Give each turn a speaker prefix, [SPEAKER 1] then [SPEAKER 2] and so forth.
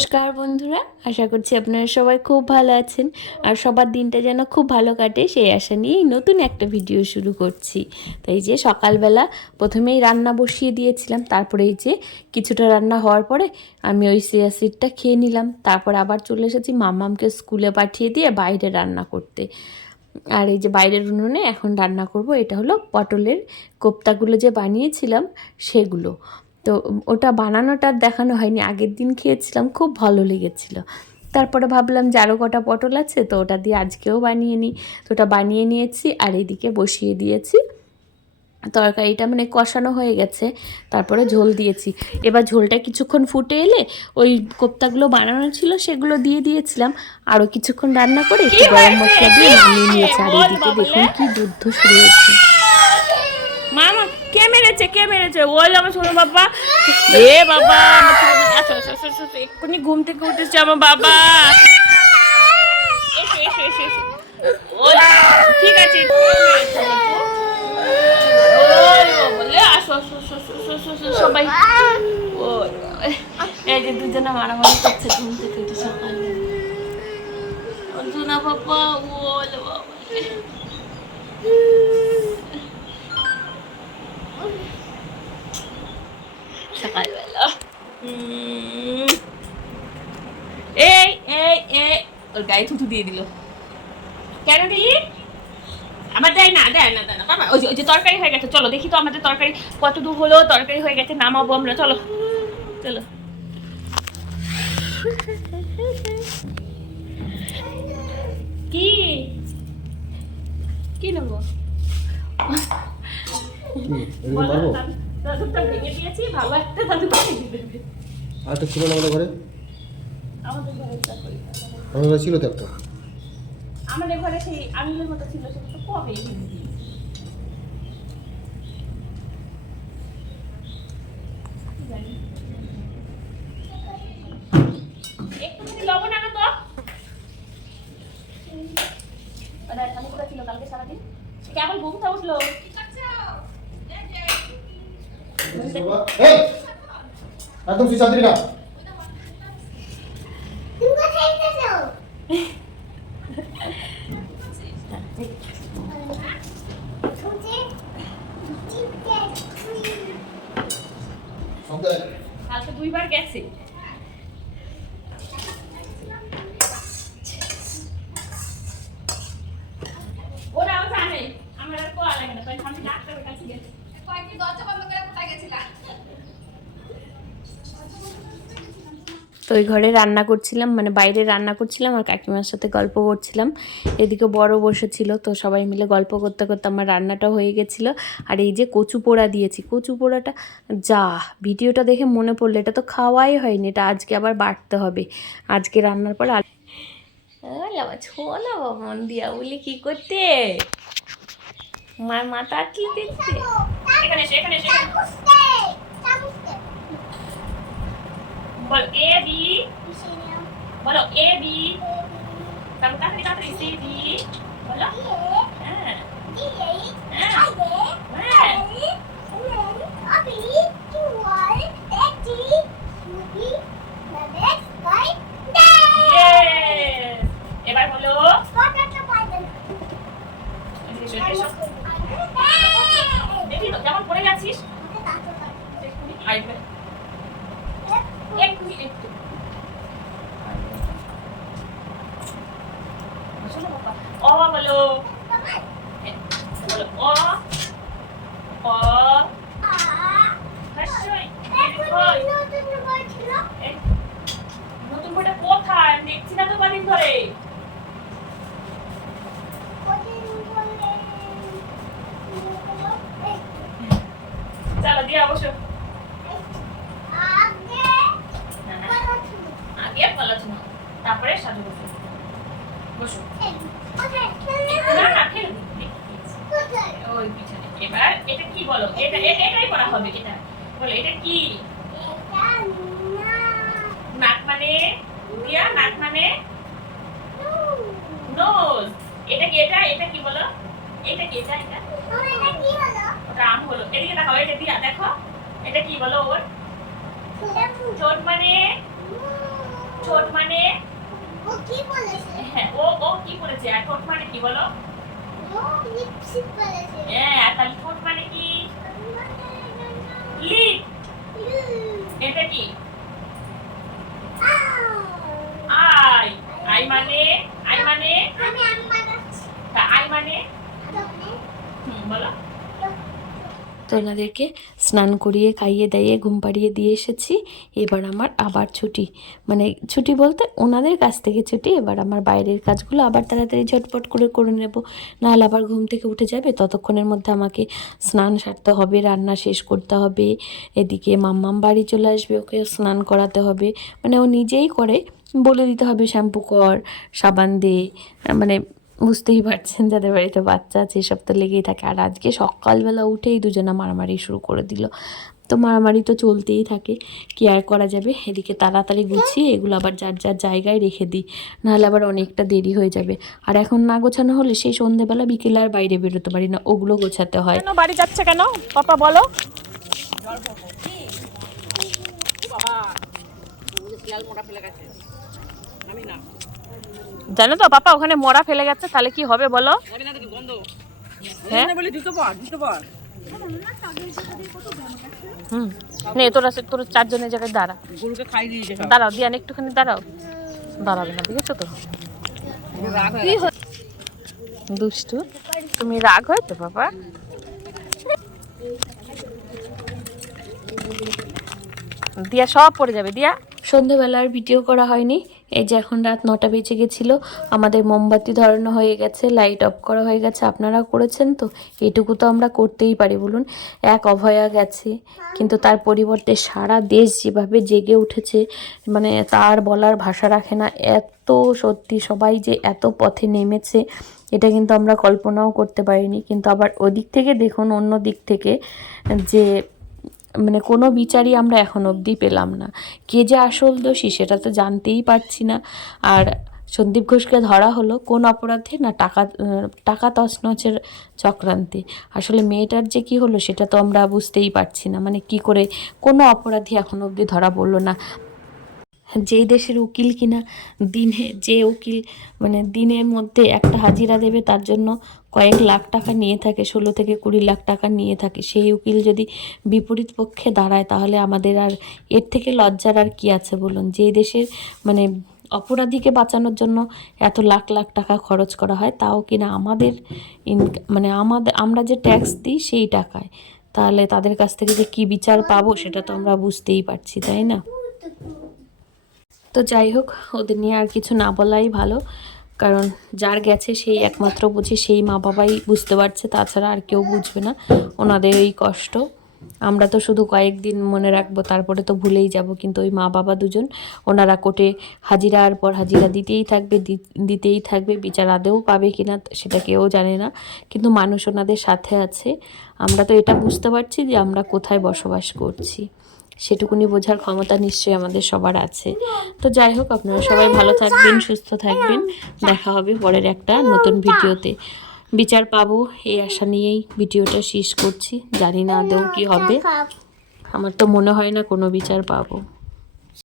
[SPEAKER 1] নমস্কার বন্ধুরা, আশা করছি আপনারা সবাই খুব ভালো আছেন আর সবার দিনটা যেন খুব ভালো কাটে সেই আশা নিয়েই নতুন একটা ভিডিও শুরু করছি। তাই যে সকালবেলা প্রথমেই রান্না বসিয়ে দিয়েছিলাম, তারপরে এই যে কিছুটা রান্না হওয়ার পরে আমি ওই সিয়া সিটটা খেয়ে নিলাম, তারপর আবার চলে এসেছি মামামকে স্কুলে পাঠিয়ে দিয়ে বাইরে রান্না করতে। আর এই যে বাইরের উনুনে এখন রান্না করব, এটা হলো পটলের কোপ্তাগুলো যে বানিয়েছিলাম, সেগুলো। তো ওটা বানানোটা দেখানো হয়নি। আগের দিন খেয়েছিলাম খুব ভালো লেগেছিল। তারপরে ভাবলাম যে আরও কটা পটল আছে তো ওটা দিয়ে আজকেও বানিয়ে নিই। তো ওটা বানিয়ে নিয়েছি আর এদিকে বসিয়ে দিয়েছি। তরকারিটা মানে কষানো হয়ে গেছে তারপরে ঝোল দিয়েছি। এবার ঝোলটা কিছুক্ষণ ফুটে এলে ওই কোপ্তাগুলো বানানো ছিল সেগুলো দিয়ে দিয়েছিলাম। আরও কিছুক্ষণ রান্না করে একটু গরম মশলা দিয়ে নামিয়ে নিয়েছি। আর এদিকে দেখুন কি দুধ শুরু হয়েছে।
[SPEAKER 2] কে মেরেছে কে মেরেছে? ওই আমার ছোট বাবা। এ বাবা এক্ষুনি ঘুম থেকে উঠেছে আমার বাবা। ঠিক আছে সবাই। এই যে দুজনে মারামারি করছে, ঘুম থেকে উঠে সকালে অর্জুনা বাবা ওলে বাবা সকালবেলা উম, এই এই এই। ওর গায়ে থুতু দিয়ে দিল। কেন দিলি? আমার দেয় না দেয় না দেয় না। বাবা ওই যে ওই যে তরকারি হয়ে গেছে চলো দেখি তো আমাদের তরকারি কত দূর হলো তরকারি হয়ে গেছে নামাবো আমরা চলো চলো। কি? কি নেব? ভালো একটা দাদু দিবে।
[SPEAKER 3] আর একটা ছিল না আমাদের ঘরে?
[SPEAKER 2] আমাদের ঘরে
[SPEAKER 3] ছিল তো একটা।
[SPEAKER 2] আমাদের ঘরে সেই আঙুলের মতো ছিল সেটা তো কবে। একটুখানি লবণ আনো তো। ওটা কোথায় ছিল কালকে সারাদিন।
[SPEAKER 3] এই! একদম তুই চাকরি না?
[SPEAKER 2] কালকে দুইবার গেছে। ওরাও জানে আমার আর কোয়া লাগে না কারণ আমি ডাক্তারের কাছে গেছি।
[SPEAKER 4] কয়েকদিন দরজা বন্ধ করে কোথায় গেছিলা?
[SPEAKER 1] তো ওই ঘরে রান্না করছিলাম মানে বাইরে রান্না করছিলাম আর কাকিমার সাথে গল্প করছিলাম। এদিকে বড় বসেছিল, তো সবাই মিলে গল্প করতে করতে আমার রান্নাটা হয়ে গেছিল। আর এই যে কচু পোড়া দিয়েছি, কচু পোড়াটা, যা, ভিডিওটা দেখে মনে পড়ল, এটা তো খাওয়াই হয়নি, এটা আজকে আবার বাড়তে হবে। আজকে রান্নার পর ছোলা মন দিয়া বলি কি করতে? মার মাথা আটকে
[SPEAKER 2] এখানে এসে বলো এ বি বলো এ বি তারপর তাড়াতাড়ি তাড়াতাড়ি সি বি বলো হ্যাঁ Yes! এবার বলো এসো, এসো, এসো। দেখি তো যেমন পড়ে যাচ্ছিস এক্ষুনি আসবে এক্ষুনি একটু শোনো বাবা অ বলো। বলো অ অ নতুন বইটা কোথায়? দেখছি না তো কদিন ধরে। চলো দিয়ে অবশ্য আগে পড়াশোনা তারপরে সাজু বসো বসো। না না ফেলে। ওই পিছনে। এবার এটা কি বলো? এটা এটা এটাই করা হবে এটা। বলো এটা কি? নাক মানে দিয়া নাক মানে নোজ এটা কি এটা? এটা কি বলো? এটা কি এটা এটা? ওটা আম হলো। এদিকে দেখাও এটা দিয়া দেখো। এটা কি বলো ওর? ঠোঁট মানে? ঠোঁট মানে
[SPEAKER 5] ও কি বলেছে?
[SPEAKER 2] হ্যাঁ ও ও কি বলেছে? এখন মানে কি বলো?
[SPEAKER 5] ও লিপস্টিক বলেছে
[SPEAKER 2] হ্যাঁ তাহলে ঠোঁট মানে কি লিপ এটা কি আই আই মানে আই মানে
[SPEAKER 5] আমি আমি মানাচ্ছি
[SPEAKER 2] তা আই মানে হুম বলো
[SPEAKER 1] তো ওনাদেরকে স্নান করিয়ে, খাইয়ে দাইয়ে, ঘুম পাড়িয়ে দিয়ে এসেছি। এবার আমার আবার ছুটি। মানে ছুটি বলতে ওনাদের কাছ থেকে ছুটি, এবার আমার বাইরের কাজগুলো আবার তাড়াতাড়ি ঝটপট করে করে নেব। নাহলে আবার ঘুম থেকে উঠে যাবে, ততক্ষণের মধ্যে আমাকে স্নান সারতে হবে, রান্না শেষ করতে হবে। এদিকে মাম্মাম বাড়ি চলে আসবে, ওকে স্নান করাতে হবে। মানে ও নিজেই করে, বলে দিতে হবে শ্যাম্পু কর, সাবান দে মানে বুঝতেই পারছেন যাদের বাড়িতে বাচ্চা আছে এসব তো লেগেই থাকে। আর আজকে সকালবেলা উঠেই দুজনা মারামারি শুরু করে দিল। তো মারামারি তো চলতেই থাকে কি আর করা যাবে? এদিকে তাড়াতাড়ি গুছিয়ে এগুলো আবার যার যার জায়গায় রেখে দিই নাহলে আবার অনেকটা দেরি হয়ে যাবে। আর এখন না গোছানো হলে সেই সন্ধেবেলা বিকেলে আর বাইরে বেরোতে পারি না ওগুলো গোছাতে হয়।
[SPEAKER 2] কেন বাড়ি যাচ্ছে কেন? পাপা বলো। জানো তো পাপা ওখানে মরা ফেলে গেছে তাহলে কি হবে বলো? হ্যাঁ? হুম। নে তোরা তোর চারজনের জায়গায় দাঁড়া। দাঁড়াও একটুখানি দাঁড়াও। দাঁড়াবে না দেখেছ তো?
[SPEAKER 6] রাগ হয়ে
[SPEAKER 2] দুষ্টু তুমি রাগ হয়েছো বাবা? দিয়া সব পড়ে যাবে দিয়া।
[SPEAKER 1] সন্ধেবেলার ভিডিও করা হয়নি। এই যে এখন রাত নটা বেজে গেছিল, আমাদের মোমবাতি ধরানো হয়ে গেছে লাইট অফ করা হয়ে গেছে আপনারা করেছেন তো? এটুকু তো আমরা করতেই পারি, বলুন। এক অভয়া গেছে, কিন্তু তার পরিবর্তে সারা দেশ যেভাবে জেগে উঠেছে মানে তার বলার ভাষা রাখে না, এত সত্যি সবাই যে এত পথে নেমেছে, এটা কিন্তু আমরা কল্পনাও করতে পারিনি। কিন্তু আবার ওদিক থেকে দেখুন, অন্য দিক থেকে যে মানে কোনো বিচারই আমরা এখন অবধি পেলাম না। কে যে আসল দোষী সেটা তো জানতেই পারছি না। আর সন্দীপ ঘোষকে ধরা হলো কোন অপরাধে না টাকা টাকা তছনছের চক্রান্তি। আসলে মেয়েটার যে কি হলো সেটা তো আমরা বুঝতেই পারছি না। মানে কি করে কোনো অপরাধী এখন অবধি ধরা পড়ল না। যেই দেশের উকিল কিনা, দিনে যে উকিল মানে দিনের মধ্যে একটা হাজিরা দেবে, তার জন্য কয়েক লাখ টাকা নিয়ে থাকে, ষোলো থেকে কুড়ি লাখ টাকা নিয়ে থাকে। সেই উকিল যদি বিপরীত পক্ষে দাঁড়ায়, তাহলে আমাদের আর এর থেকে লজ্জার আর কি আছে বলুন? যেই দেশের মানে অপরাধীকে বাঁচানোর জন্য এত লাখ লাখ টাকা খরচ করা হয়, তাও কিনা আমাদের মানে আমাদের আমরা যে ট্যাক্স দিই সেই টাকায়। তাহলে তাদের কাছ থেকে যে কী বিচার পাবো, সেটা তো আমরা বুঝতেই পারছি, তাই না? তো যাই হোক, ওদের নিয়ে আর কিছু না বলাই ভালো। কারণ যার গেছে সেই একমাত্র বুঝে সেই মা বাবাই বুঝতে পারছে, তাছাড়া আর কেউ বুঝবে না। ওনাদের এই কষ্ট। আমরা তো শুধু কয়েকদিন মনে রাখব, তারপরে তো ভুলেই যাব। কিন্তু ওই মা বাবা দুজন, ওনারা কোর্টে হাজিরার পর হাজিরা দিতেই থাকবে দিতেই থাকবে, বিচার আদেও পাবে কিনা সেটা কেউ জানে না। কিন্তু মানুষ ওনাদের সাথে আছে। আমরা তো এটা বুঝতে পারছি যে আমরা কোথায় বসবাস করছি। সেটুকুনি বোঝার ক্ষমতা নিশ্চয়ই আমাদের সবার আছে। তো যাই হোক, আপনারা সবাই ভালো থাকবেন, সুস্থ থাকবেন। দেখা হবে পরের একটা নতুন ভিডিওতে। বিচার পাবো, এই আশা নিয়েই ভিডিওটা শেষ করছি। জানি না আদৌ কি হবে। আমার তো মনে হয় না কোনো বিচার পাবো।